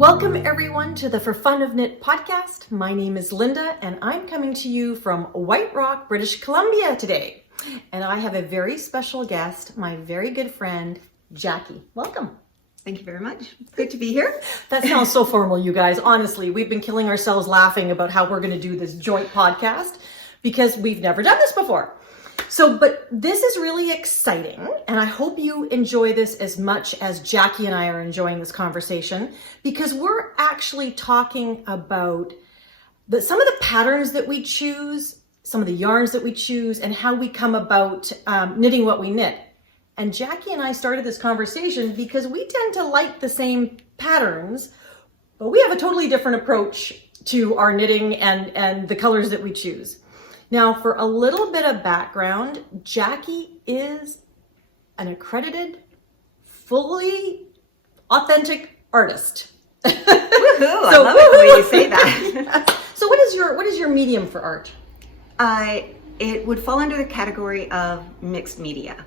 Welcome everyone to the For Fun of Knit podcast. My name is Linda and I'm coming to you from White Rock, British Columbia today. And I have a very special guest, my very good friend, Jacquie. Welcome. Thank you very much. Good to be here. That sounds so formal, you guys. Honestly, we've been killing ourselves laughing about how we're going to do this joint podcast because we've never done this before. But this is really exciting, and I hope you enjoy this as much as Jacquie and I are enjoying this conversation, because we're actually talking about some of the patterns that we choose, some of the yarns that we choose, and how we come about knitting what we knit. And Jacquie and I started this conversation because we tend to like the same patterns, but we have a totally different approach to our knitting and the colors that we choose. Now, for a little bit of background, Jacquie is an accredited, fully authentic artist. Woohoo! I love it the way you say that. So what is your medium for art? It would fall under the category of mixed media.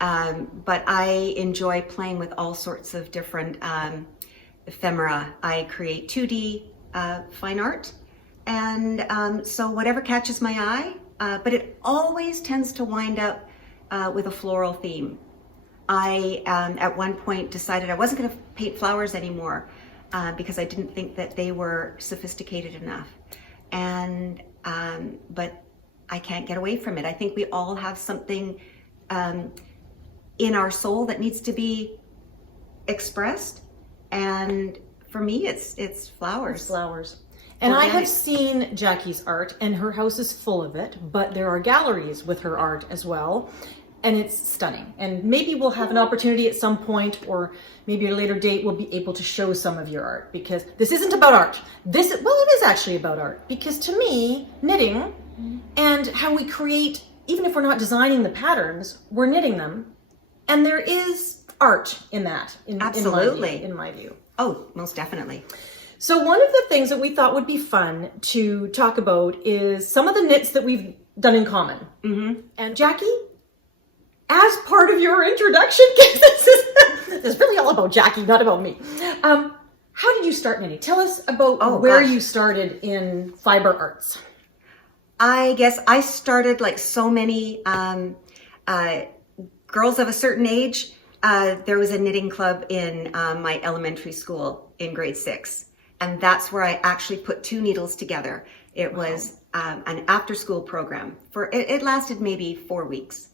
But I enjoy playing with all sorts of different ephemera. I create 2D fine art. And so whatever catches my eye, but it always tends to wind up with a floral theme. I, at one point, decided I wasn't going to paint flowers anymore because I didn't think that they were sophisticated enough. And but I can't get away from it. I think we all have something in our soul that needs to be expressed. And for me, it's flowers. It's flowers. And I have seen Jacquie's art, and her house is full of it, but there are galleries with her art as well, and it's stunning. And maybe we'll have an opportunity at some point, or maybe at a later date, we'll be able to show some of your art, because this isn't about art. It is actually about art, because to me, knitting and how we create, even if we're not designing the patterns, we're knitting them, and there is art in that, Absolutely. in my view. Oh, most definitely. So one of the things that we thought would be fun to talk about is some of the knits that we've done in common. Mm-hmm. And Jacquie, as part of your introduction, this is really all about Jacquie, not about me. How did you start knitting? Tell us about where you started in fiber arts. I guess I started like so many girls of a certain age. There was a knitting club in my elementary school in grade 6. And that's where I actually put 2 needles together. It was an after-school program. It lasted maybe 4 weeks.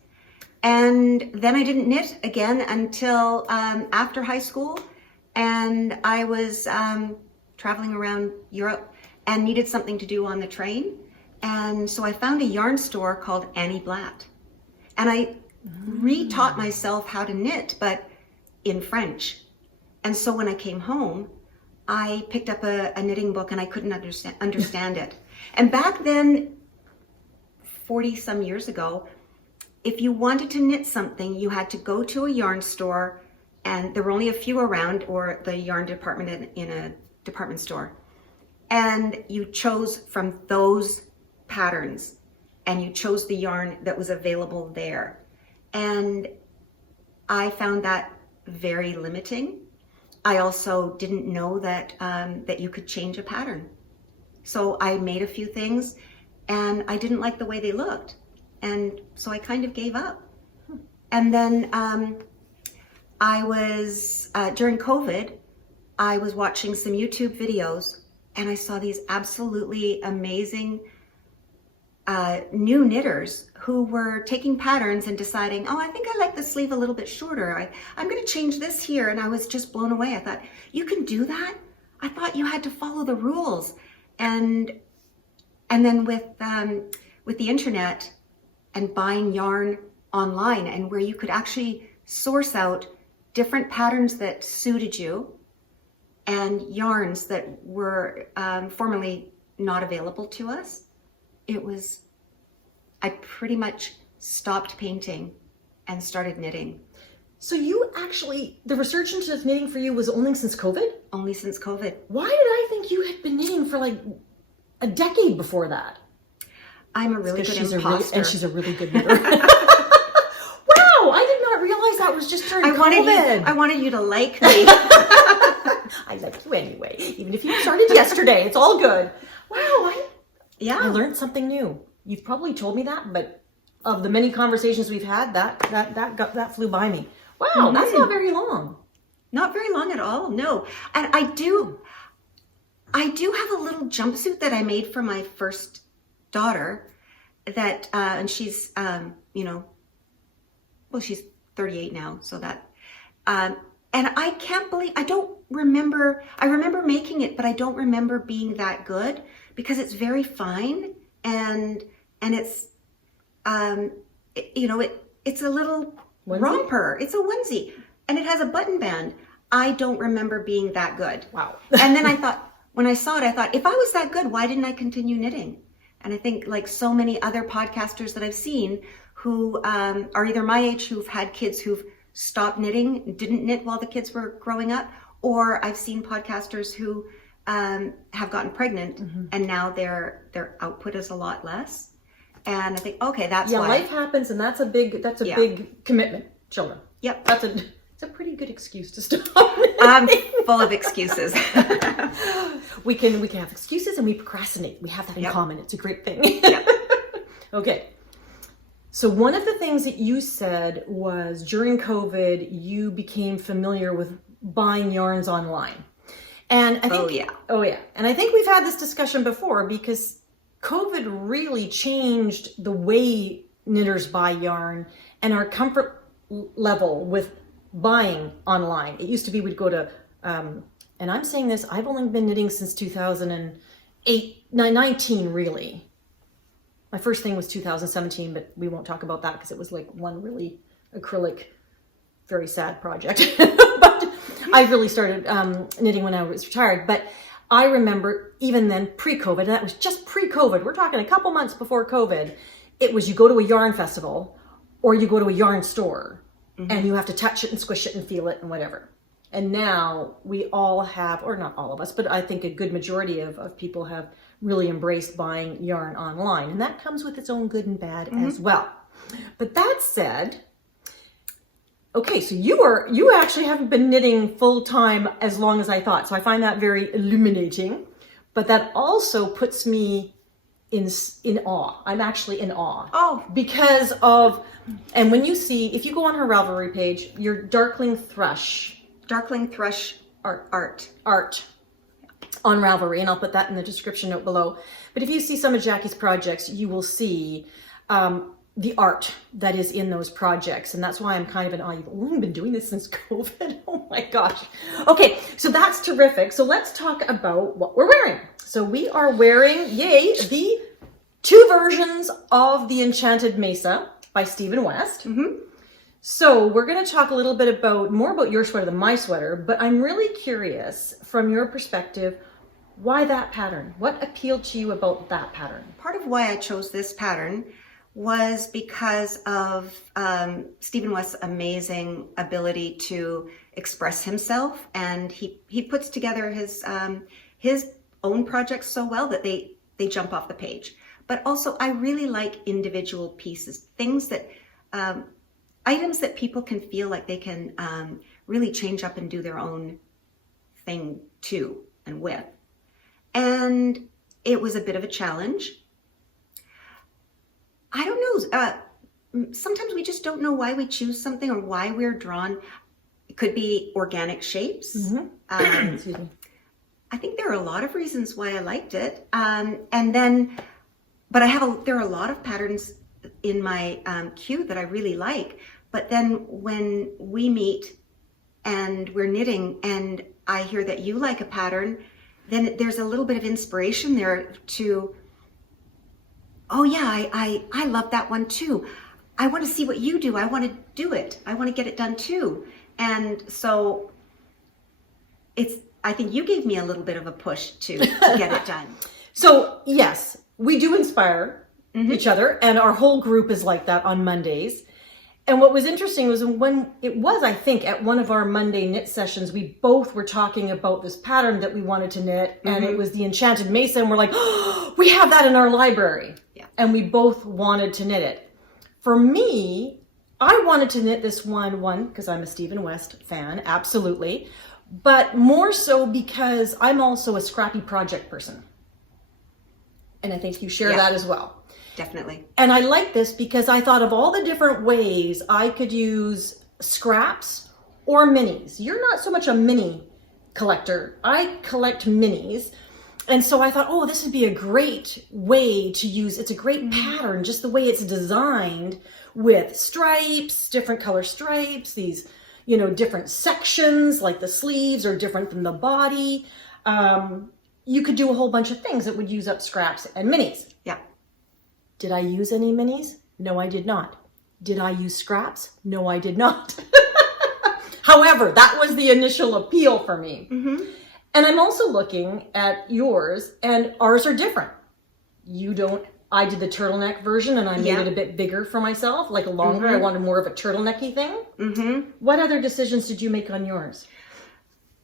And then I didn't knit again until after high school. And I was traveling around Europe and needed something to do on the train. And so I found a yarn store called Annie Blatt. And I retaught myself how to knit, but in French. And so when I came home, I picked up a knitting book and I couldn't understand it. And back then, 40 some years ago, if you wanted to knit something, you had to go to a yarn store, and there were only a few around, or the yarn department in a department store. And you chose from those patterns, and you chose the yarn that was available there. And I found that very limiting. I also didn't know that that you could change a pattern. So I made a few things and I didn't like the way they looked. And so I kind of gave up. And then I was, during COVID, I was watching some YouTube videos and I saw these absolutely amazing new knitters who were taking patterns and deciding, I think I like the sleeve a little bit shorter. I'm going to change this here. And I was just blown away. I thought, you can do that? I thought you had to follow the rules. And then with the internet and buying yarn online, and where you could actually source out different patterns that suited you and yarns that were formerly not available to us, I pretty much stopped painting and started knitting. So the research into knitting for you was only since COVID? Only since COVID. Why did I think you had been knitting for like a decade before that? I'm a really good imposter. And she's a really good knitter. Wow, I did not realize that was just during COVID. I wanted you to like me. I like you anyway. Even if you started yesterday, it's all good. Wow, I learned something new. You've probably told me that, but of the many conversations we've had, that flew by me. Wow, that's not very long. Not very long at all, no. And I do have a little jumpsuit that I made for my first daughter that, and she's, she's 38 now, so that, and I can't believe, I remember making it, but I don't remember being that good because it's very fine and it's, it's a little romper. It's a onesie and it has a button band. I don't remember being that good. Wow. And then I thought, when I saw it, I thought, if I was that good, why didn't I continue knitting? And I think like so many other podcasters that I've seen who are either my age, who've had kids who've stopped knitting, didn't knit while the kids were growing up, or I've seen podcasters who have gotten pregnant and now their output is a lot less. And I think, okay, that's why. Life happens, and that's a big commitment, children. Yep. It's a pretty good excuse to stop. I'm full of excuses. we can have excuses and we procrastinate. We have that in common. It's a great thing. Yep. Okay. So one of the things that you said was during COVID, you became familiar with buying yarns online. And I think, oh yeah. And I think we've had this discussion before because COVID really changed the way knitters buy yarn and our comfort level with buying online. It used to be we'd go to, and I'm saying this, I've only been knitting since 19 really. My first thing was 2017, but we won't talk about that because it was like one really acrylic, very sad project. But I really started knitting when I was retired. But I remember even then pre-COVID, and that was just pre-COVID, we're talking a couple months before COVID, it was you go to a yarn festival or you go to a yarn store and you have to touch it and squish it and feel it and whatever. And now we all have, or not all of us, but I think a good majority of people have really embraced buying yarn online. And that comes with its own good and bad as well. But that said, okay, so you actually haven't been knitting full time as long as I thought. So I find that very illuminating, but that also puts me in awe. I'm actually in awe. Oh, because of, and when you see, if you go on her Ravelry page, your Darkling Thrush art on Ravelry, and I'll put that in the description note below. But if you see some of Jackie's projects, you will see the art that is in those projects. And that's why I'm kind of in awe. You've only been doing this since COVID. Oh my gosh. Okay, so that's terrific. So let's talk about what we're wearing. So we are wearing, yay, the 2 versions of the Enchanted Mesa by Stephen West. So we're going to talk a little bit more about your sweater than my sweater, but I'm really curious from your perspective, why that pattern? What appealed to you about that pattern? Part of why I chose this pattern was because of Stephen West's amazing ability to express himself, and he puts together his own projects so well that they jump off the page. But also, I really like individual pieces, things that items that people can feel like they can really change up and do their own thing to and with. And it was a bit of a challenge. I don't know. Sometimes we just don't know why we choose something or why we're drawn. It could be organic shapes. Excuse me. I think there are a lot of reasons why I liked it. But there are a lot of patterns in my queue that I really like. But then when we meet and we're knitting and I hear that you like a pattern, then there's a little bit of inspiration there to, oh yeah, I love that one too. I want to see what you do. I want to do it. I want to get it done too. And so I think you gave me a little bit of a push to get it done. So yes, we do inspire each other, and our whole group is like that on Mondays. And what was interesting was when it was, I think, at one of our Monday knit sessions, we both were talking about this pattern that we wanted to knit, and it was the Enchanted Mesa, and we're like, oh, we have that in our library. Yeah. And we both wanted to knit it. For me, I wanted to knit this one, because I'm a Stephen West fan, absolutely. but more so because I'm also a scrappy project person. And I think you share that as well. Definitely. And I like this because I thought of all the different ways I could use scraps or minis. You're not so much a mini collector. I collect minis. And so I thought, oh, this would be a great way to use, it's a great pattern, just the way it's designed with stripes, different color stripes, these, you know, different sections, like the sleeves are different than the body. You could do a whole bunch of things that would use up scraps and minis. Yeah. Did I use any minis? No, I did not. Did I use scraps? No, I did not. However, that was the initial appeal for me. And I'm also looking at yours, and ours are different. You don't, I did the turtleneck version and I made it a bit bigger for myself, like a longer, I wanted more of a turtlenecky thing. What other decisions did you make on yours?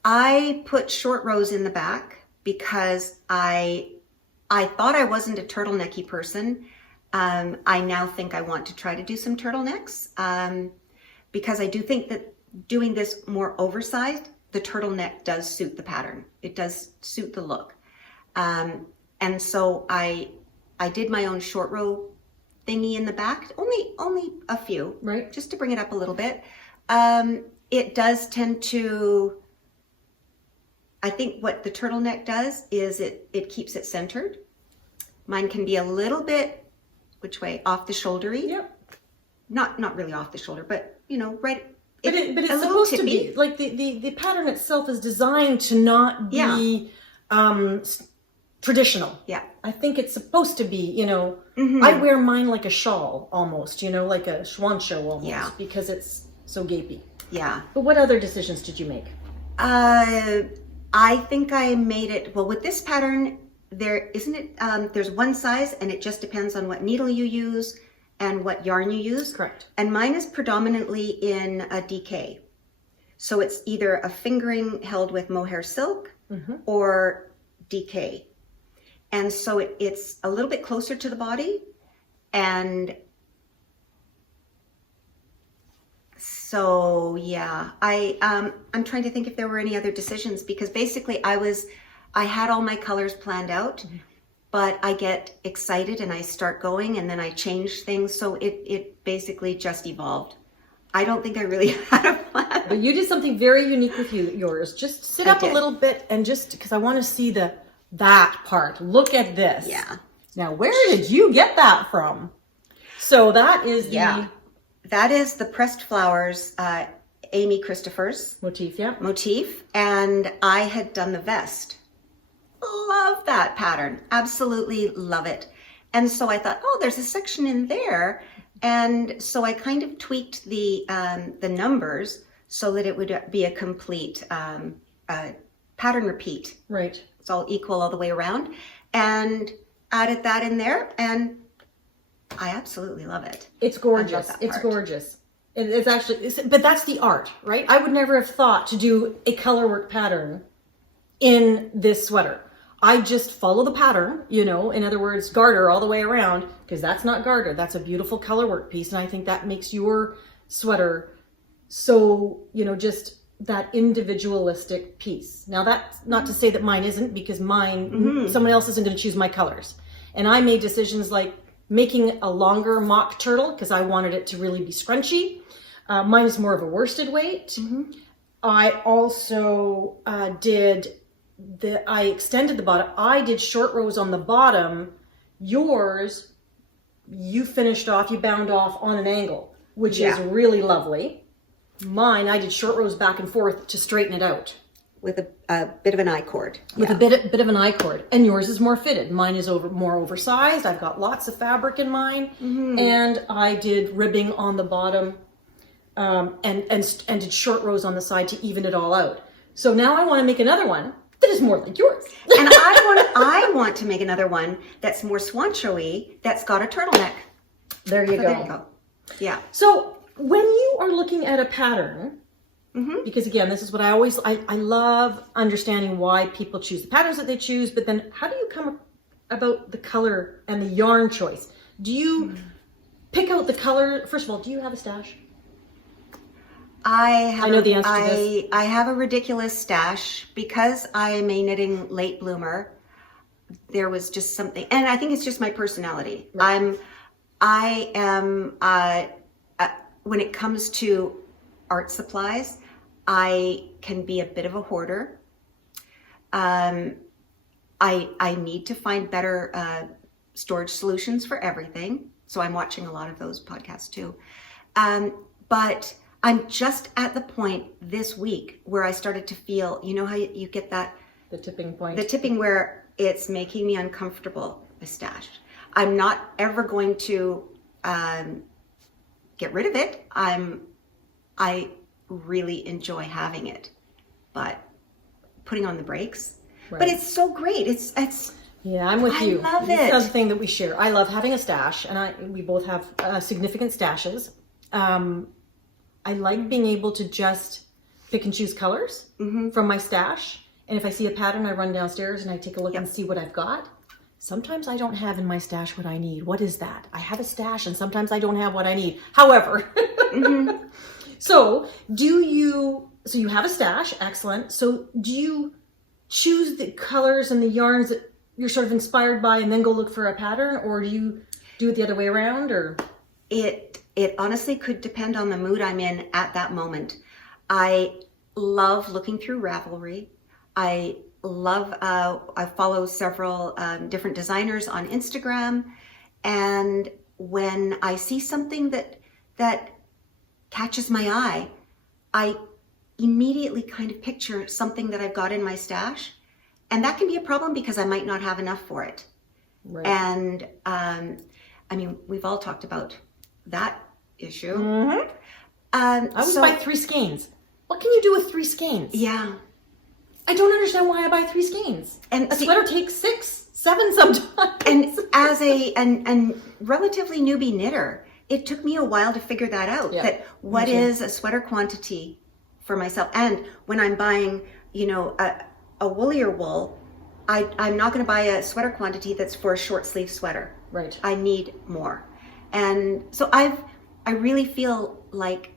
I put short rows in the back because I thought I wasn't a turtlenecky person. I now think I want to try to do some turtlenecks because I do think that doing this more oversized, the turtleneck does suit the pattern. It does suit the look. And so I did my own short row thingy in the back, only a few, right? Just to bring it up a little bit. It does tend to, I think what the turtleneck does is it keeps it centered. Mine can be a little bit, which way, off the shouldery. Yep. Not really off the shoulder, but you know, right. But it's supposed to be like the pattern itself is designed to not be traditional. Yeah. I think it's supposed to be, you know, I wear mine like a shawl almost, you know, like a schwancho almost because it's so gapey. Yeah. But what other decisions did you make? I think I made it, well, with this pattern, there isn't it, there's one size and it just depends on what needle you use and what yarn you use. Correct. And mine is predominantly in a DK. So it's either a fingering held with mohair silk or DK. And so it's a little bit closer to the body. And so, yeah, I'm trying to think if there were any other decisions because basically I had all my colors planned out. But I get excited and I start going and then I change things. So it basically just evolved. I don't think I really had a plan. But you did something very unique with yours. Just sit up a little bit and just, because I want to see that part. Look at this. Yeah. Now, where did you get that from? So that is that is the Pressed Flowers, Amy Christopher's motif. And I had done the vest. Love that pattern. Absolutely love it. And so I thought, oh, there's a section in there. And so I kind of tweaked the numbers so that it would be a complete pattern repeat. Right. It's all equal all the way around. And added that in there. And I absolutely love it. It's gorgeous. It's gorgeous. It's actually, but that's the art, right? I would never have thought to do a colorwork pattern in this sweater. I just follow the pattern, you know, in other words, garter all the way around, because that's not garter. That's a beautiful colorwork piece. And I think that makes your sweater so, you know, just that individualistic piece. Now that's not to say that mine isn't, because mine, someone else isn't going to choose my colors. And I made decisions like making a longer mock turtle because I wanted it to really be scrunchy. Mine is more of a worsted weight. I also I extended the bottom. I did short rows on the bottom. Yours, you finished off, you bound off on an angle, which is really lovely. Mine, I did short rows back and forth to straighten it out. With a bit of an I-cord. With a bit of an I-cord. And yours is more fitted. Mine is more oversized. I've got lots of fabric in mine. And I did ribbing on the bottom and did short rows on the side to even it all out. So now I want to make another one that is more like yours. And I want to make another one that's more swancho-y, that's got a turtleneck. There you go. There you go. Yeah. So when you are looking at a pattern, because again, this is what I love understanding why people choose the patterns that they choose, but then how do you come about the color and the yarn choice? Do you pick out the color? First of all, do you have a stash? I know the answer to this. I have a ridiculous stash because I am a knitting late bloomer. There was just something, and I think it's just my personality. Right. I am when it comes to art supplies, I can be a bit of a hoarder. I need to find better storage solutions for everything. So I'm watching a lot of those podcasts too. But I'm just at the point this week where I started to feel, you know how you get that? The tipping point. The tipping where it's making me uncomfortable, a stash. I'm not ever going to get rid of it. I really enjoy having it, but putting on the brakes. Right. But it's so great. It's yeah, I'm with you. I love it. It's another thing that we share. I love having a stash, and we both have significant stashes. I like being able to just pick and choose colors from my stash. And if I see a pattern, I run downstairs and I take a look and see what I've got. Sometimes I don't have in my stash what I need. What is that? I have a stash and sometimes I don't have what I need. However, so you have a stash, excellent. So do you choose the colors and the yarns that you're sort of inspired by and then go look for a pattern, or do you do it the other way around? Or it honestly could depend on the mood I'm in at that moment. I love looking through Ravelry. I follow several different designers on Instagram, and when I see something that catches my eye, I immediately kind of picture something that I've got in my stash, and that can be a problem because I might not have enough for it. Right. And I mean, we've all talked about that issue. I always buy 3 skeins. What can you do with 3 skeins? Yeah. I don't understand why I buy 3 skeins. And a sweater takes 6, 7 sometimes. And as a relatively newbie knitter, it took me a while to figure that out. Yeah, that what is a sweater quantity for myself. And when I'm buying, a woollier wool, I'm not going to buy a sweater quantity that's for a short sleeve sweater. Right. I need more. And so I really feel like,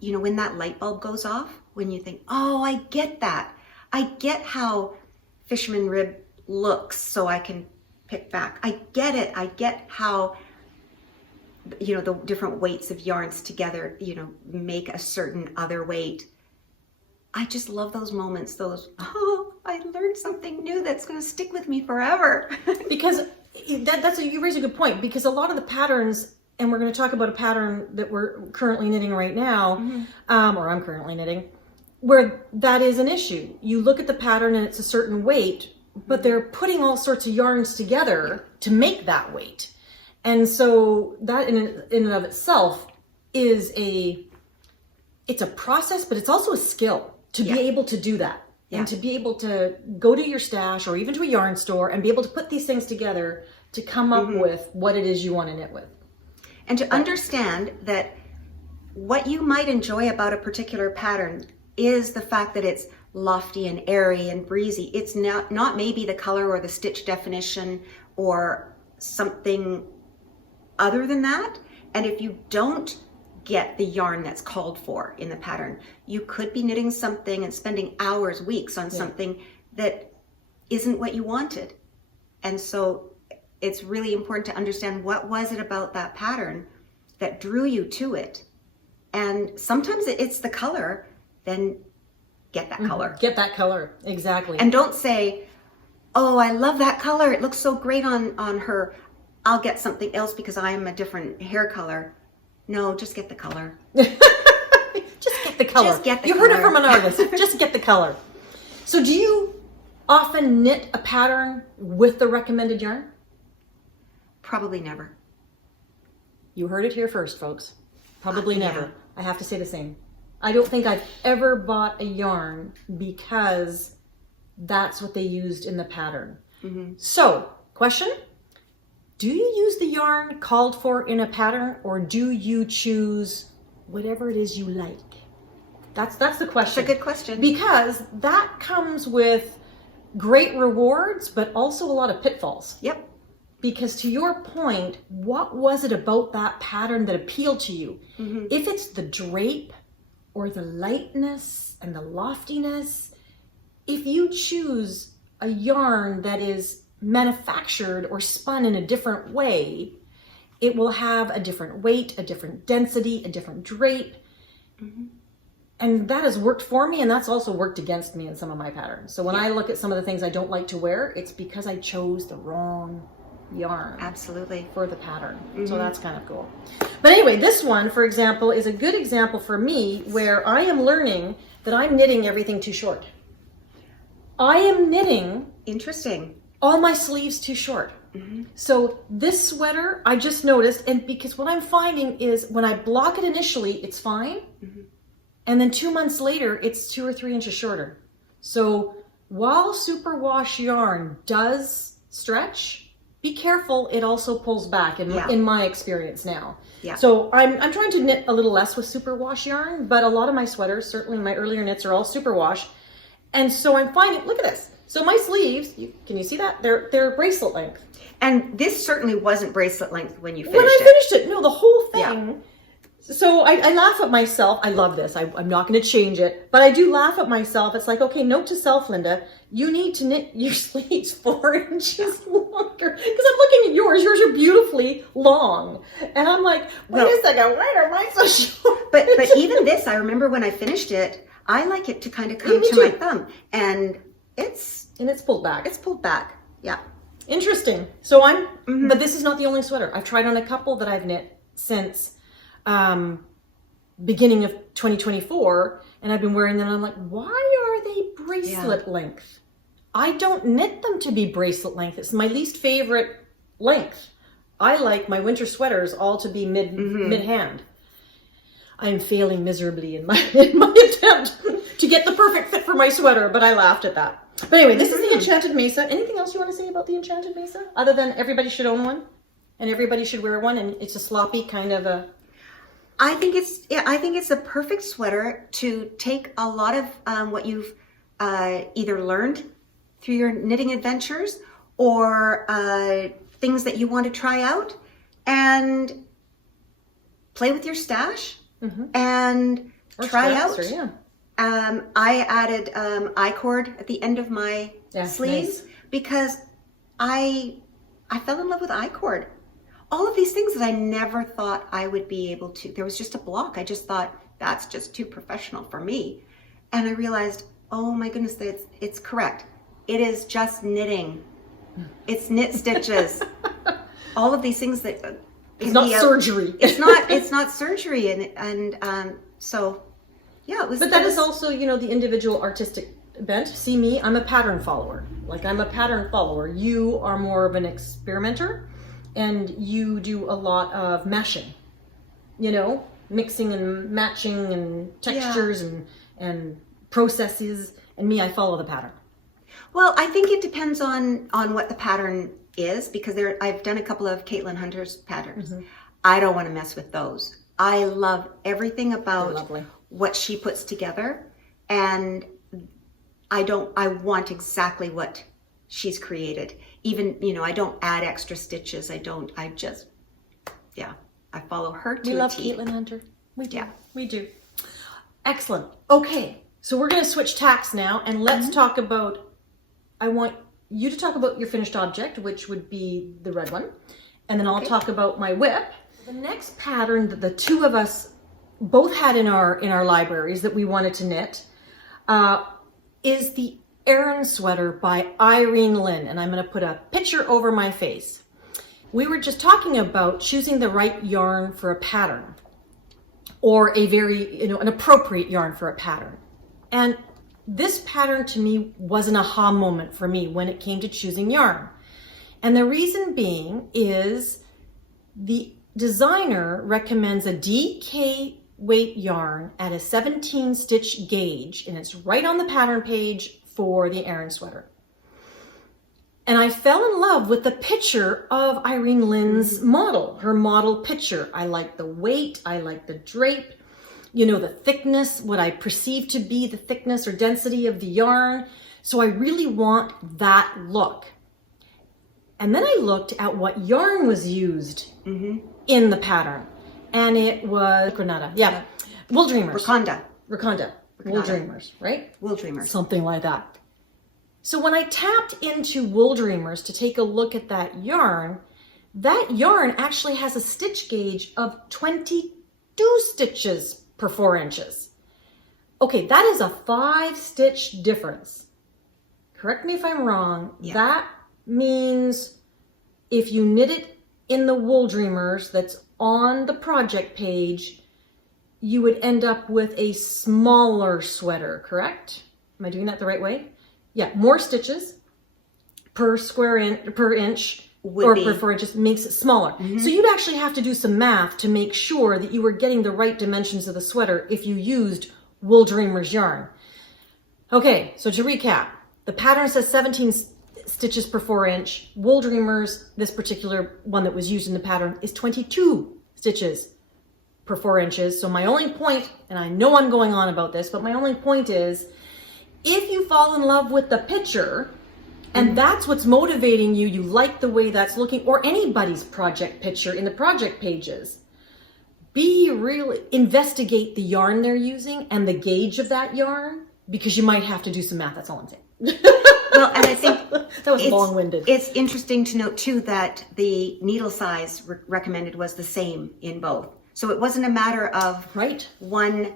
when that light bulb goes off, when you think, oh, I get that. I get how fisherman rib looks, so I can pick back. I get it. I get how, the different weights of yarns together, make a certain other weight. I just love those moments, I learned something new that's going to stick with me forever. Because you raise a good point, because a lot of the patterns, and we're going to talk about a pattern that we're currently knitting right now, or I'm currently knitting, where that is an issue. You look at the pattern and it's a certain weight, but they're putting all sorts of yarns together to make that weight. And so that in and of itself is it's a process, but it's also a skill to be able to do that. And to be able to go to your stash or even to a yarn store and be able to put these things together to come up with what it is you want to knit with. And to understand that what you might enjoy about a particular pattern is the fact that it's lofty and airy and breezy. It's not maybe the color or the stitch definition or something other than that. And if you don't get the yarn that's called for in the pattern, you could be knitting something and spending hours, weeks on something that isn't what you wanted. And so it's really important to understand what was it about that pattern that drew you to it. And sometimes it's the color. Then get that color. Get that color, exactly. And don't say, oh, I love that color. It looks so great on her. I'll get something else because I am a different hair color. No, just get the color. Just get the color. Just get the you color. Heard it from an artist. Just get the color. So do you often knit a pattern with the recommended yarn? Probably never. You heard it here first, folks. Probably never. I have to say the same. I don't think I've ever bought a yarn because that's what they used in the pattern. So, question, do you use the yarn called for in a pattern, or do you choose whatever it is you like? That's the question. That's a good question. Because that comes with great rewards, but also a lot of pitfalls. Yep. Because to your point, what was it about that pattern that appealed to you? If it's the drape, or the lightness and the loftiness. If you choose a yarn that is manufactured or spun in a different way, it will have a different weight, a different density, a different drape. Mm-hmm. And that has worked for me, and that's also worked against me in some of my patterns. So when I look at some of the things I don't like to wear, it's because I chose the wrong yarn. Absolutely. For the pattern. Mm-hmm. So that's kind of cool. But anyway, this one, for example, is a good example for me where I am learning that I'm knitting everything too short. I am knitting... Interesting. All my sleeves too short. Mm-hmm. So this sweater, I just noticed, and because what I'm finding is when I block it initially, it's fine. Mm-hmm. And then 2 months later, it's 2 or 3 inches shorter. So while superwash yarn does stretch, be careful, it also pulls back in my experience now. Yeah. So I'm trying to knit a little less with superwash yarn, but a lot of my sweaters, certainly my earlier knits, are all superwash. And so I'm finding, look at this. So my sleeves, can you see that? They're bracelet length. And this certainly wasn't bracelet length when you finished it. When I finished it, no, the whole thing. Yeah. So I laugh at myself. I love this. I'm not going to change it, but I do laugh at myself. It's like, okay, note to self, Linda, you need to knit your sleeves 4 inches longer. Because I'm looking at yours. Yours are beautifully long. And I'm like, wait a second, why are mine so short? But even this, I remember when I finished it, I like it to kind of come to my thumb. And it's pulled back. It's pulled back. Yeah. Interesting. So but this is not the only sweater. I've tried on a couple that I've knit since beginning of 2024, and I've been wearing them, and I'm like, why are they bracelet length? I don't knit them to be bracelet length. It's my least favorite length. I like my winter sweaters all to be mid-hand. I'm failing miserably in my attempt to get the perfect fit for my sweater, but I laughed at that. But anyway, this is the Enchanted Mesa. Anything else you want to say about the Enchanted Mesa? Other than everybody should own one, and everybody should wear one, and it's a sloppy kind of a... I think it's a perfect sweater to take a lot of what you've either learned through your knitting adventures or things that you want to try out and play with your stash and or try out. I added I-cord at the end of my sleeves because I fell in love with I-cord. All of these things that I never thought I would be able to. There was just a block. I just thought, that's just too professional for me. And I realized, oh my goodness, it's correct. It is just knitting. It's knit stitches. All of these things that it's not surgery. It's not surgery. And so, yeah, it was. But that is also, the individual artistic bent. See me, I'm a pattern follower. I'm a pattern follower. You are more of an experimenter. And you do a lot of meshing, mixing and matching and textures and processes. And me, I follow the pattern. Well, I think it depends on what the pattern is, because I've done a couple of Caitlin Hunter's patterns. I don't want to mess with those. I love everything about what she puts together, and I want exactly what she's created. Even, I don't add extra stitches. I follow her to a T. We love Caitlin Hunter. We do. Yeah. We do. Excellent. Okay. So we're going to switch tacks now, and let's talk about, I want you to talk about your finished object, which would be the red one. And then I'll talk about my whip. The next pattern that the two of us both had in our libraries that we wanted to knit is the Erin sweater by Irene Lynn, and I'm going to put a picture over my face. We were just talking about choosing the right yarn for a pattern, or a very, an appropriate yarn for a pattern. And this pattern to me was an aha moment for me when it came to choosing yarn. And the reason being is the designer recommends a DK weight yarn at a 17 stitch gauge, and it's right on the pattern page for the Erin sweater. And I fell in love with the picture of Irene Lynn's model, her model picture. I like the weight, I like the drape, the thickness, what I perceive to be the thickness or density of the yarn. So I really want that look. And then I looked at what yarn was used in the pattern. And it was Granada. Yeah. Wool Dreamers. Wakanda. Raconda. Wool Dreamers, right? Wool Dreamers. Something like that. So when I tapped into Wool Dreamers to take a look at that yarn actually has a stitch gauge of 22 stitches per 4 inches. Okay, that is a 5-stitch difference. Correct me if I'm wrong. Yeah. That means if you knit it in the Wool Dreamers that's on the project page, you would end up with a smaller sweater, correct? Am I doing that the right way? Yeah, more stitches per inch or per 4 inches makes it smaller. So you'd actually have to do some math to make sure that you were getting the right dimensions of the sweater if you used Wool Dreamers yarn. Okay, so to recap, the pattern says 17 stitches per 4 inch. Wool Dreamers, this particular one that was used in the pattern, is 22 stitches per 4 inches. So my only point, and I know I'm going on about this, but my only point is, if you fall in love with the picture, and that's what's motivating you, you like the way that's looking, or anybody's project picture in the project pages, investigate the yarn they're using and the gauge of that yarn, because you might have to do some math. That's all I'm saying. Well, and I think that was long-winded. It's interesting to note too that the needle size recommended was the same in both. So it wasn't a matter of one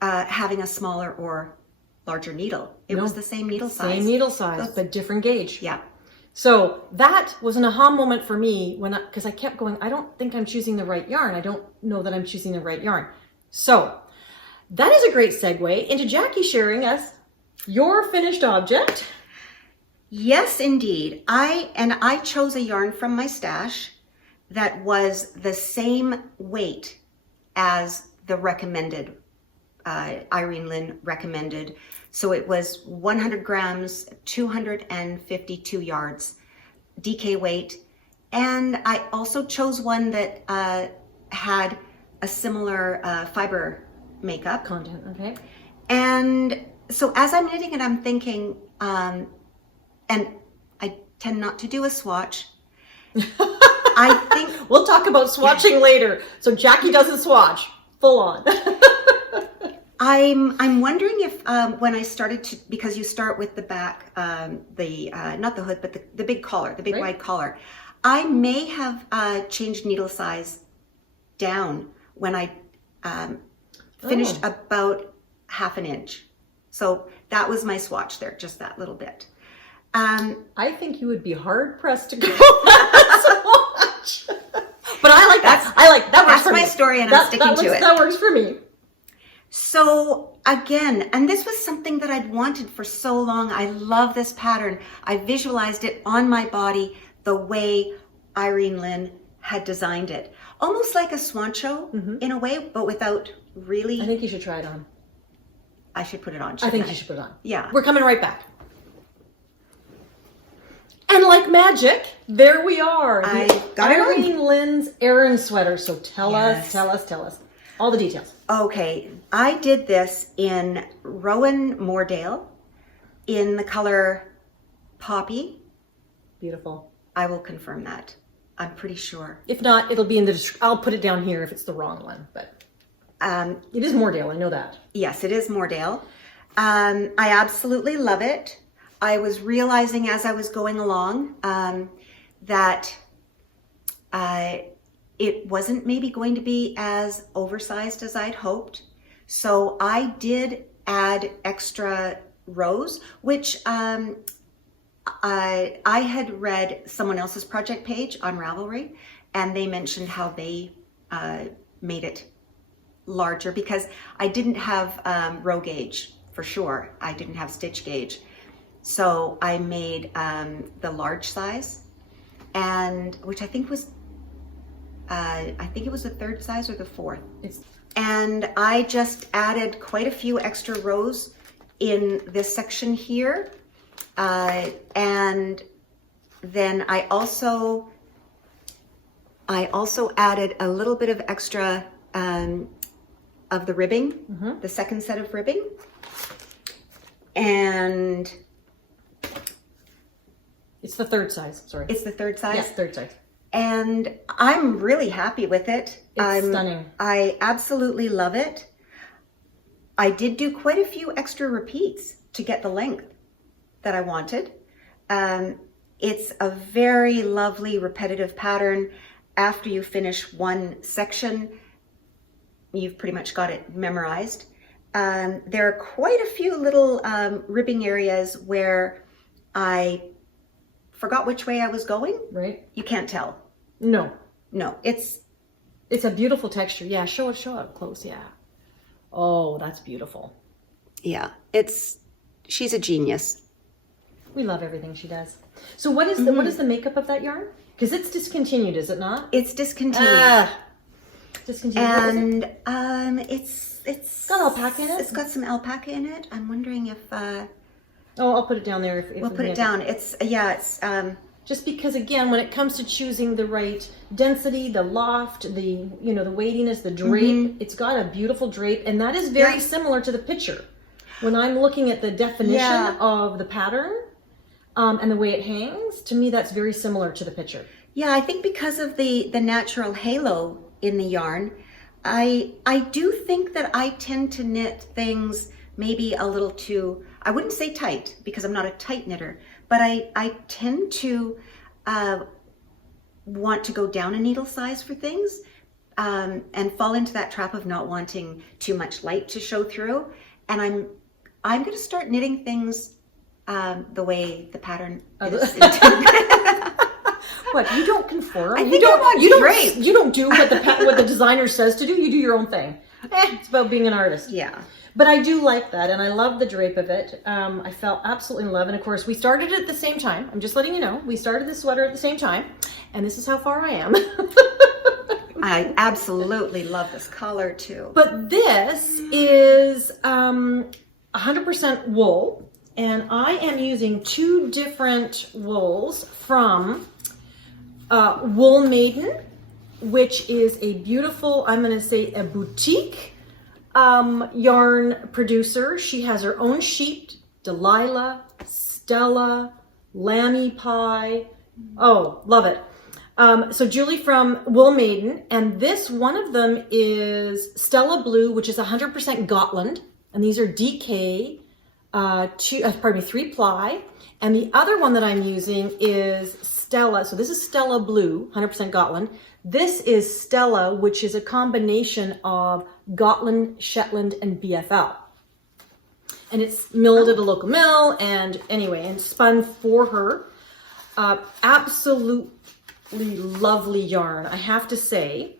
having a smaller or larger needle. It was the same needle size. Same needle size, but different gauge. Yeah. So that was an aha moment for me because I kept going, I don't think I'm choosing the right yarn. I don't know that I'm choosing the right yarn. So that is a great segue into Jacquie sharing us your finished object. Yes, indeed. I chose a yarn from my stash that was the same weight as the recommended, Irene Lynn recommended. So it was 100 grams, 252 yards, DK weight. And I also chose one that had a similar fiber makeup. Content, okay. And so as I'm knitting it, I'm thinking, and I tend not to do a swatch. I think we'll talk about swatching later. So Jacquie doesn't swatch, full on. I'm wondering if when I started to, because you start with the back, not the hood, but the big collar, the big wide collar, I may have changed needle size down when I finished about ½ an inch. So that was my swatch there, just that little bit. I think you would be hard pressed to go swatch. But I like that. I like that. That's my story, and I'm sticking to it. That works for me. So again, and this was something that I'd wanted for so long. I love this pattern. I visualized it on my body the way Irene Lynn had designed it. Almost like a swancho in a way, but without really... I think you should try it on. I should put it on. I think you should put it on. Yeah. We're coming right back. And like magic, there we are. I got Irene Lynn's Erin sweater. So tell us all the details. Okay, I did this in Rowan Moordale in the color Poppy. Beautiful. I will confirm that. I'm pretty sure. If not, it'll be in the I'll put it down here if it's the wrong one, but it is Moordale, I know that. Yes, it is Moordale. I absolutely love it. I was realizing as I was going along that it wasn't maybe going to be as oversized as I'd hoped. So I did add extra rows, which I had read someone else's project page on Ravelry, and they mentioned how they made it larger because I didn't have row gauge for sure. I didn't have stitch gauge. So I made the large size, and which I think was it was the 3rd size or the 4th. And I just added quite a few extra rows in this section here. And then I also added a little bit of extra of the ribbing, the 2nd set of ribbing. And it's the 3rd size, sorry. It's the 3rd size? Yes, 3rd size. And I'm really happy with it. It's stunning. I absolutely love it. I did do quite a few extra repeats to get the length that I wanted. It's a very lovely repetitive pattern. After you finish one section, you've pretty much got it memorized. There are quite a few little ribbing areas where I forgot which way I was going. Right. You can't tell. No. No, it's a beautiful texture. Yeah, show it up close. Yeah. Oh, that's beautiful. Yeah, she's a genius. We love everything she does. So what is the makeup of that yarn? Because it's discontinued, is it not? It's discontinued. Discontinued. And it's got alpaca in it. It's got some alpaca in it. I'm wondering if I'll put it down there. If we'll put it down. It's just because, again, when it comes to choosing the right density, the loft, the weightiness, the drape, it's got a beautiful drape, and that is very similar to the picture. When I'm looking at the definition of the pattern and the way it hangs, to me that's very similar to the picture. Yeah, I think because of the natural halo in the yarn, I do think that I tend to knit things maybe a little too, I wouldn't say tight because I'm not a tight knitter, but I tend to want to go down a needle size for things and fall into that trap of not wanting too much light to show through. And I'm going to start knitting things the way the pattern is intended. What, you don't conform? I think you don't do what the designer says to do. You do your own thing. It's about being an artist. Yeah. But I do like that, and I love the drape of it. I fell absolutely in love, and of course, we started it at the same time. I'm just letting you know, we started the sweater at the same time, and this is how far I am. I absolutely love this color too. But this is 100% wool, and I am using two different wools from Wool Maiden, which is a beautiful, I'm going to say a boutique yarn producer. She has her own sheet, Delilah, Stella, Lammy Pie. Oh, love it. So Julie from Wool Maiden, and this one of them is Stella Blue, which is 100% Gotland, and these are DK 3-ply, and the other one that I'm using is Stella. So this is Stella Blue, 100% Gotland. This is Stella, which is a combination of Gotland, Shetland, and BFL. And it's milled at a local mill, and anyway, and spun for her. Absolutely lovely yarn, I have to say.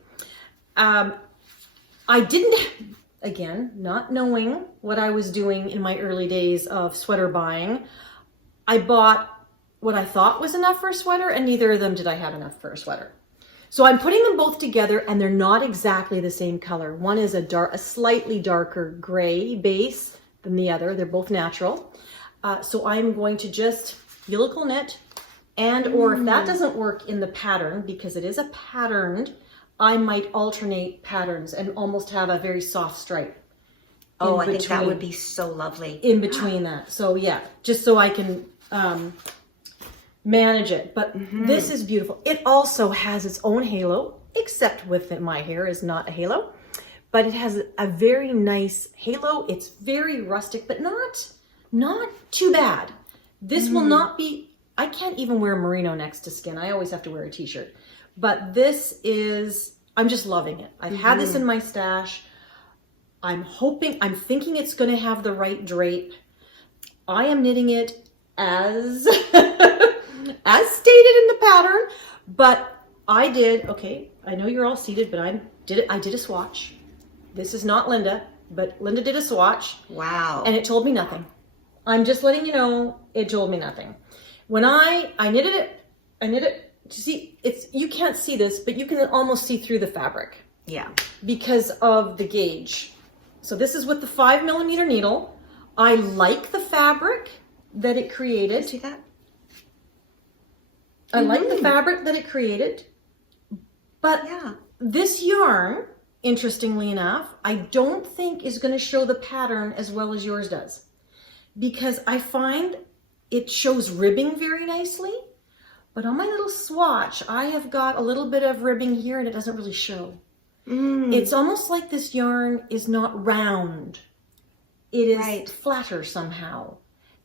I didn't, again, not knowing what I was doing in my early days of sweater buying, I bought what I thought was enough for a sweater, and neither of them did I have enough for a sweater. So I'm putting them both together, and they're not exactly the same color. One is a slightly darker gray base than the other. They're both natural. So I'm going to just helical knit, or if that doesn't work in the pattern, because it is a patterned, I might alternate patterns and almost have a very soft stripe. Oh, I think that would be so lovely. In between that. So yeah, just so I can manage it. But this is beautiful. It also has its own halo, except with my hair is not a halo, but it has a very nice halo. It's very rustic, but not too bad. This will not be, I can't even wear merino next to skin. I always have to wear a t-shirt. But this is, I'm just loving it. I've had this in my stash. I'm thinking it's going to have the right drape. I am knitting it as as stated in the pattern, but I know you're all seated, but I did a swatch. This is not Linda, but Linda did a swatch. Wow. And it told me nothing. I'm just letting you know, it told me nothing. When I knitted it, see, you can't see this, but you can almost see through the fabric. Yeah. Because of the gauge. So this is with the 5mm needle. I like the fabric that it created. See that? I like the fabric that it created. But this yarn, interestingly enough, I don't think is going to show the pattern as well as yours does. Because I find it shows ribbing very nicely. But on my little swatch, I have got a little bit of ribbing here and it doesn't really show. It's almost like this yarn is not round. it is Right. flatter somehow.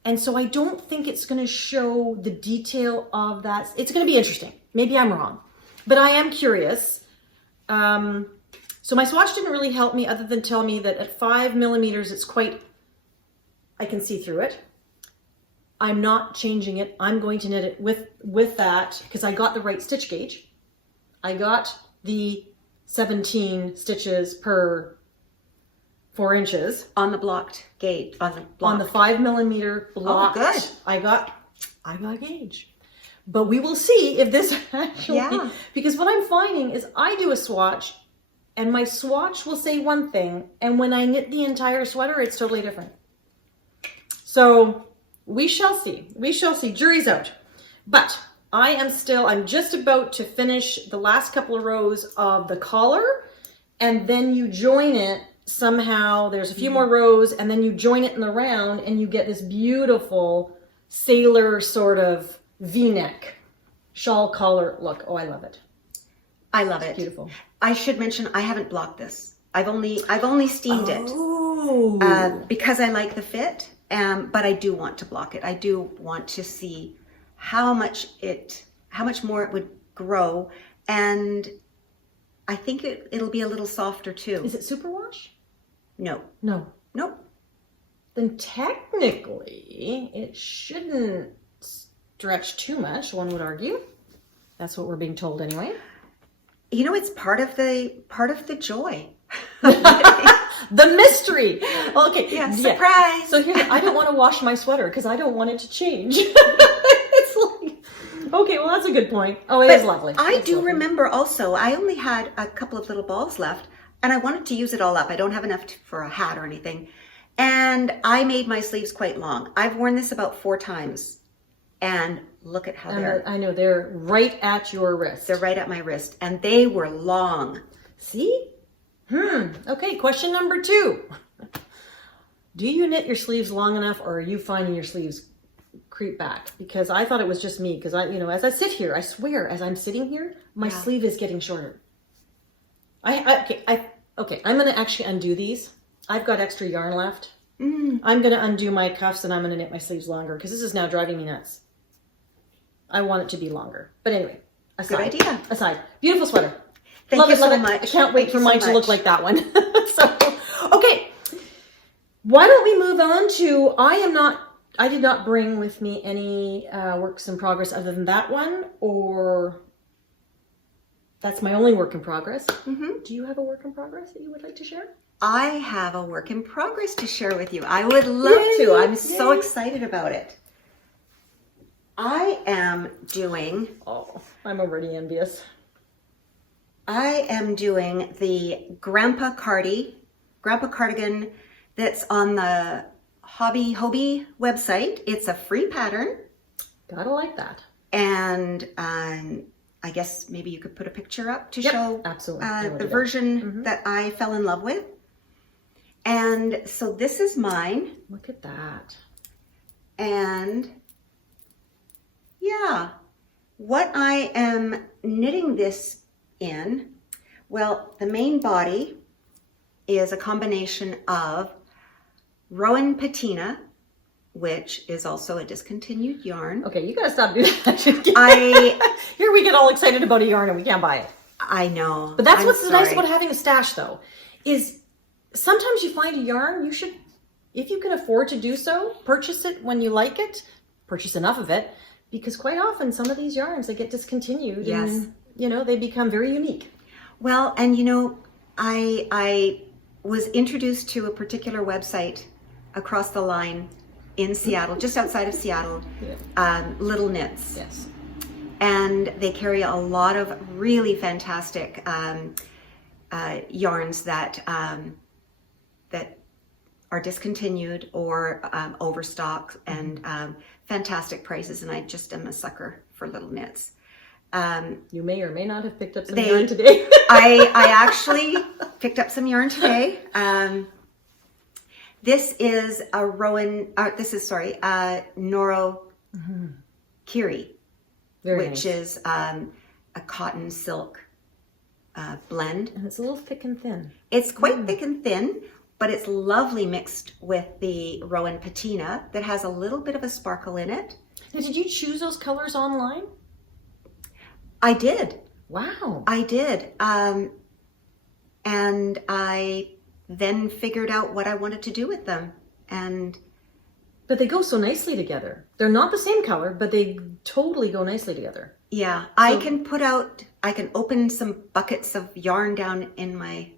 And so I don't think it's going to show the detail of that. It's going to be interesting. Maybe I'm wrong, but I am curious. So my swatch didn't really help me other than tell me that at 5 millimeters, it's quite, I can see through it. I'm not changing it. I'm going to knit it with that because I got the right stitch gauge. I got the 17 stitches per 4 inches. On the blocked gauge. On the 5 millimeter block. Oh, good. I got gauge. But we will see if this actually, Yeah. because what I'm finding is I do a swatch and my swatch will say one thing. And when I knit the entire sweater, it's totally different. So we shall see. We shall see. Jury's out. But I'm just about to finish the last couple of rows of the collar. And then you join it somehow. There's a few more rows. And then you join it in the round. And you get this beautiful sailor sort of V-neck shawl collar look. Oh, I love it. I love it. Beautiful. I should mention I haven't blocked this. I've only steamed it because I like the fit. But I do want to block it. I do want to see how much more it would grow, and I think it'll be a little softer too. Is it superwash? No. Nope. Then technically it shouldn't stretch too much, one would argue. That's what we're being told anyway. You know, it's part of the joy. The mystery. Okay. Yeah, surprise. So I don't want to wash my sweater because I don't want it to change. It's like, okay, well, that's a good point. Oh, it is lovely. I do remember also, I only had a couple of little balls left and I wanted to use it all up. I don't have enough for a hat or anything. And I made my sleeves quite long. I've worn this about 4 times. And look at how I know, they're right at your wrist. They're right at my wrist. And they were long. See? Okay, question number 2. Do you knit your sleeves long enough, or are you finding your sleeves creep back? Because I thought it was just me, because as I sit here, I swear, as I'm sitting here, my sleeve is getting shorter. Okay, I'm going to actually undo these. I've got extra yarn left. I'm going to undo my cuffs and I'm going to knit my sleeves longer because this is now driving me nuts. I want it to be longer. But anyway, aside. Good idea. Aside. Beautiful sweater. Thank you so much. I can't wait for mine to look like that one. Okay. Why don't we move on to, I did not bring with me any works in progress other than that one, or that's my only work in progress. Do you have a work in progress that you would like to share? I have a work in progress to share with you. I would love to. I'm so excited about it. I am doing... Oh, I'm already envious. I am doing the Grandpa Cardigan that's on the Hobbii website. It's a free pattern. Gotta like that. And I guess maybe you could put a picture up to show absolutely. The version that I fell in love with. And so this is mine. Look at that. And yeah, what I am knitting this in, well, the main body is a combination of Rowan Patina, which is also a discontinued yarn. Okay, you gotta stop doing that. Here we get all excited about a yarn and we can't buy it. I know. But that's what's nice about having a stash, though, is sometimes you find a yarn, you should, if you can afford to do so, purchase it when you like it, purchase enough of it, because quite often some of these yarns, they get discontinued. Yes. And, they become very unique. Well, and I was introduced to a particular website across the line in Seattle, just outside of Seattle, Little Knits. Yes. And they carry a lot of really fantastic yarns that are discontinued or overstock, and fantastic prices. And I just am a sucker for Little Knits. You may or may not have picked up some yarn today. I actually picked up some yarn today. This is a Noro Kiri, which is a cotton silk blend. And it's a little thick and thin. It's quite thick and thin, but it's lovely mixed with the Rowan Patina that has a little bit of a sparkle in it. Now, did you choose those colors online? I did. Wow. I did. And I then figured out what I wanted to do with them. But they go so nicely together. They're not the same color, but they totally go nicely together. Yeah, I can open some buckets of yarn down in my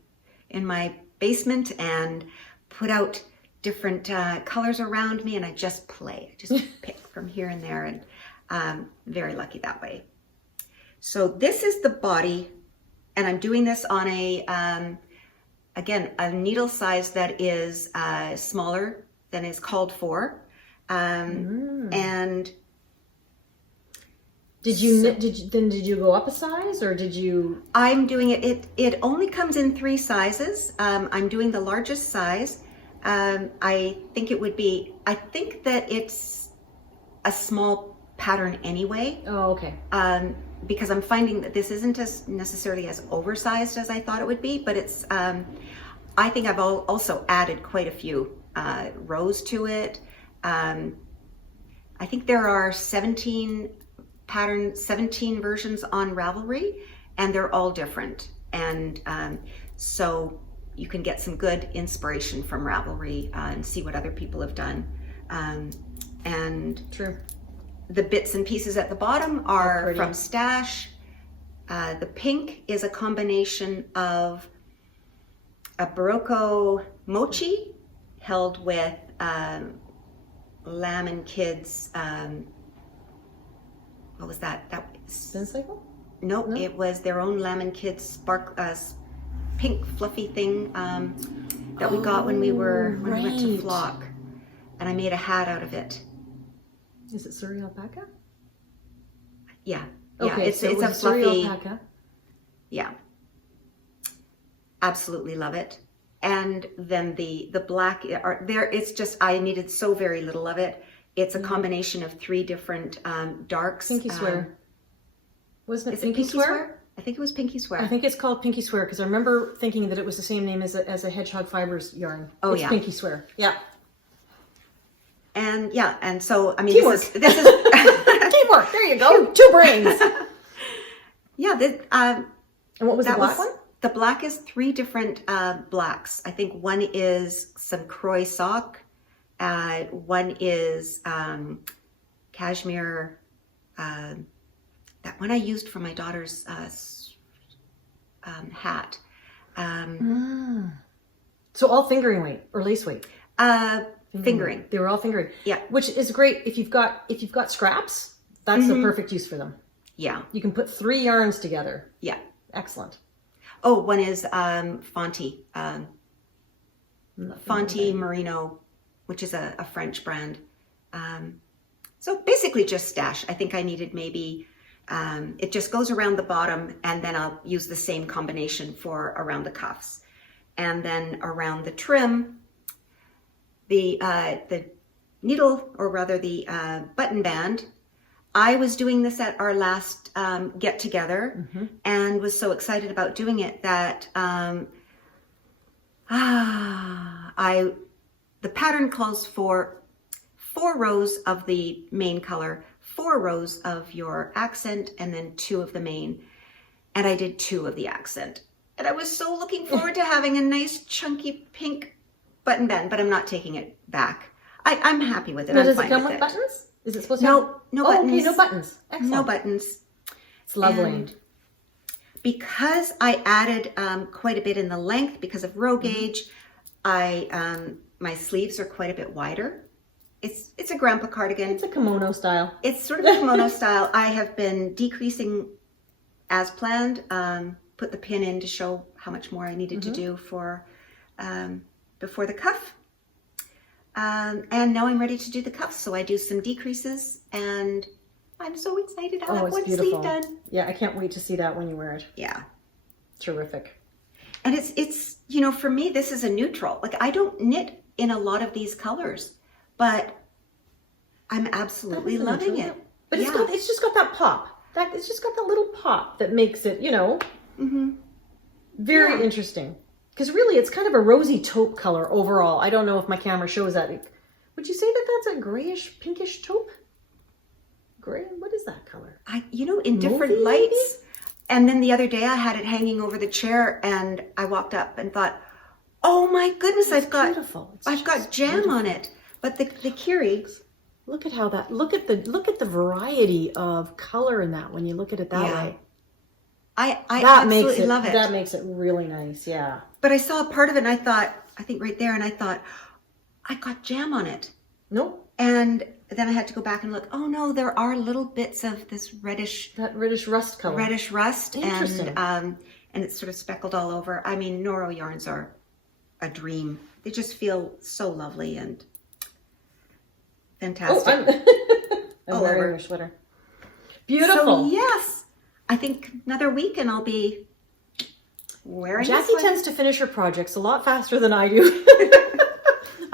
basement and put out different colors around me, and I just play. I just pick from here and there, and I'm very lucky that way. So this is the body, and I'm doing this on again, a needle size that is smaller than is called for. And did you go up a size, or did you? I'm doing it only comes in 3 sizes. I'm doing the largest size. I think that it's a small pattern anyway. Oh, okay. Because I'm finding that this isn't as necessarily as oversized as I thought it would be, but it's, I think I've also added quite a few rows to it. I think there are 17 versions on Ravelry, and they're all different. And so you can get some good inspiration from Ravelry and see what other people have done. And true. The bits and pieces at the bottom are from Stash. The pink is a combination of a Barocco mochi held with Lamb and Kids. What was that? That was Spin Cycle? No, it was their own Lamb and Kids pink fluffy thing that we got when we went to Flock, and I made a hat out of it. Is it Surrey alpaca? Yeah. Okay, it's a fluffy Surrey alpaca. Yeah. Absolutely love it. And then the black it's just, I needed so very little of it. It's a combination of 3 different darks. Pinky Swear. Wasn't it Pinky Swear? Swear? I think it was Pinky Swear. I think it's called Pinky Swear because I remember thinking that it was the same name as a Hedgehog Fibers yarn. Oh, it's yeah. Pinky Swear. Yeah. And so, I mean, Teamwork. this is Teamwork. There you go. 2 brains. Yeah. And what was the black one? The black is 3 different blacks. I think one is some Croy sock. One is cashmere. That one I used for my daughter's hat. So all fingering weight or lace weight? Fingering. They were all fingering. Yeah. Which is great if you've got scraps. That's the perfect use for them. Yeah. You can put 3 yarns together. Yeah. Excellent. Oh, one is Fonte. Fonte Merino, which is a French brand. So basically just Stash. I think I needed maybe, it just goes around the bottom, and then I'll use the same combination for around the cuffs. And then around the trim, the needle, or rather the button band, I was doing this at our last get together, and was so excited about doing it that the pattern calls for 4 rows of the main color, 4 rows of your accent, and then 2 of the main. And I did 2 of the accent. And I was so looking forward to having a nice chunky pink button band, but I'm not taking it back. I'm happy with it. Now, I'm does fine it come with with it. buttons? Is it supposed to have? No buttons. Okay, no buttons. Excellent. No buttons. It's lovely. And because I added quite a bit in the length because of row gauge, my sleeves are quite a bit wider. It's a grandpa cardigan. It's a kimono style. It's sort of a kimono style. I have been decreasing as planned. Put the pin in to show how much more I needed to do for before the cuff. And now I'm ready to do the cuffs. So I do some decreases, and I'm so excited. I'll have one sleeve done. Yeah, I can't wait to see that when you wear it. Yeah. Terrific. And it's for me, this is a neutral. Like, I don't knit in a lot of these colors, but I'm absolutely loving it. But it's just got that pop. It's just got that little pop that makes it, very interesting. because really it's kind of a rosy taupe color overall. I don't know if my camera shows that. Would you say that that's a grayish, pinkish taupe? Gray? What is that color? In different Mauvey, lights. maybe? And then the other day I had it hanging over the chair and I walked up and thought, oh my goodness, I've got jam on it. But the Kiri, look at how that, look at the variety of color in that when you look at it that way. I absolutely love it. That makes it really nice, yeah. But I saw a part of it and I thought, I think right there, and I thought, I got jam on it. Nope. And then I had to go back and look, oh no, there are little bits of this reddish rust color. Reddish rust. Interesting. And it's sort of speckled all over. I mean, Noro yarns are a dream. They just feel so lovely and fantastic. I'm wearing your sweater. Beautiful. So yes, I think another week and I'll be wearing Jackie tends to finish her projects a lot faster than I do.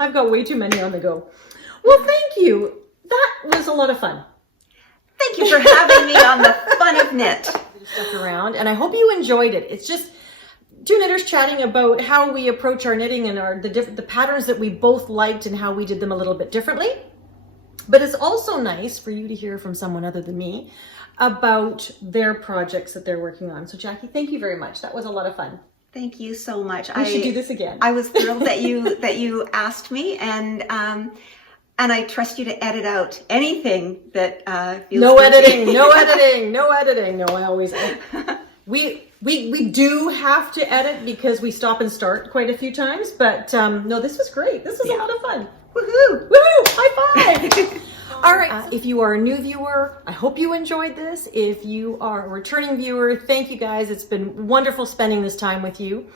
I've got way too many on the go. Well, thank you. That was a lot of fun. Thank you for having me on the Fun of Knit. Stuff around, and I hope you enjoyed it. It's just two knitters chatting about how we approach our knitting and the patterns that we both liked and how we did them a little bit differently. But it's also nice for you to hear from someone other than me about their projects that they're working on. So Jackie, thank you very much. That was a lot of fun. Thank you so much. We should do this again. I was thrilled that you asked me, and I trust you to edit out anything that feels no editing. No, I always we do have to edit because we stop and start quite a few times, but no, this was great. This was a lot of fun. Woohoo! Woohoo! High five! All right, if you are a new viewer, I hope you enjoyed this. If you are a returning viewer, thank you guys. It's been wonderful spending this time with you.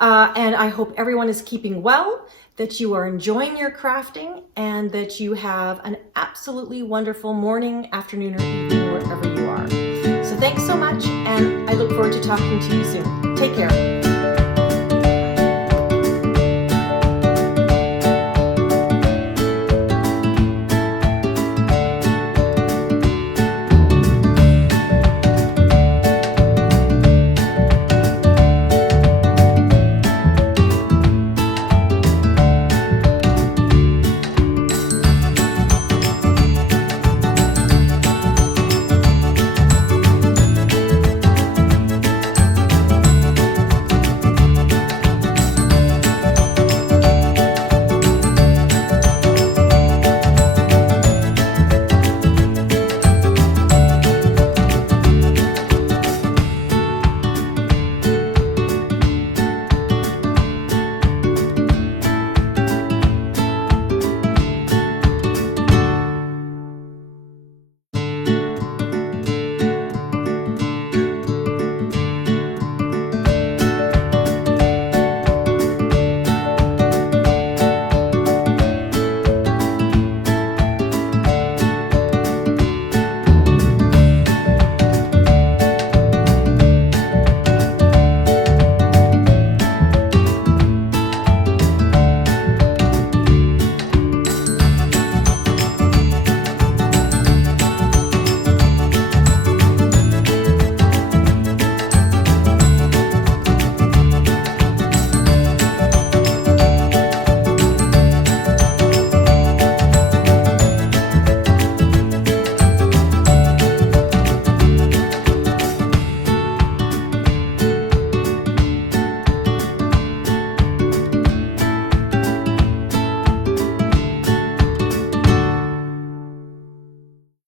And I hope everyone is keeping well, that you are enjoying your crafting, and that you have an absolutely wonderful morning, afternoon, or evening, wherever you are. So thanks so much, and I look forward to talking to you soon. Take care.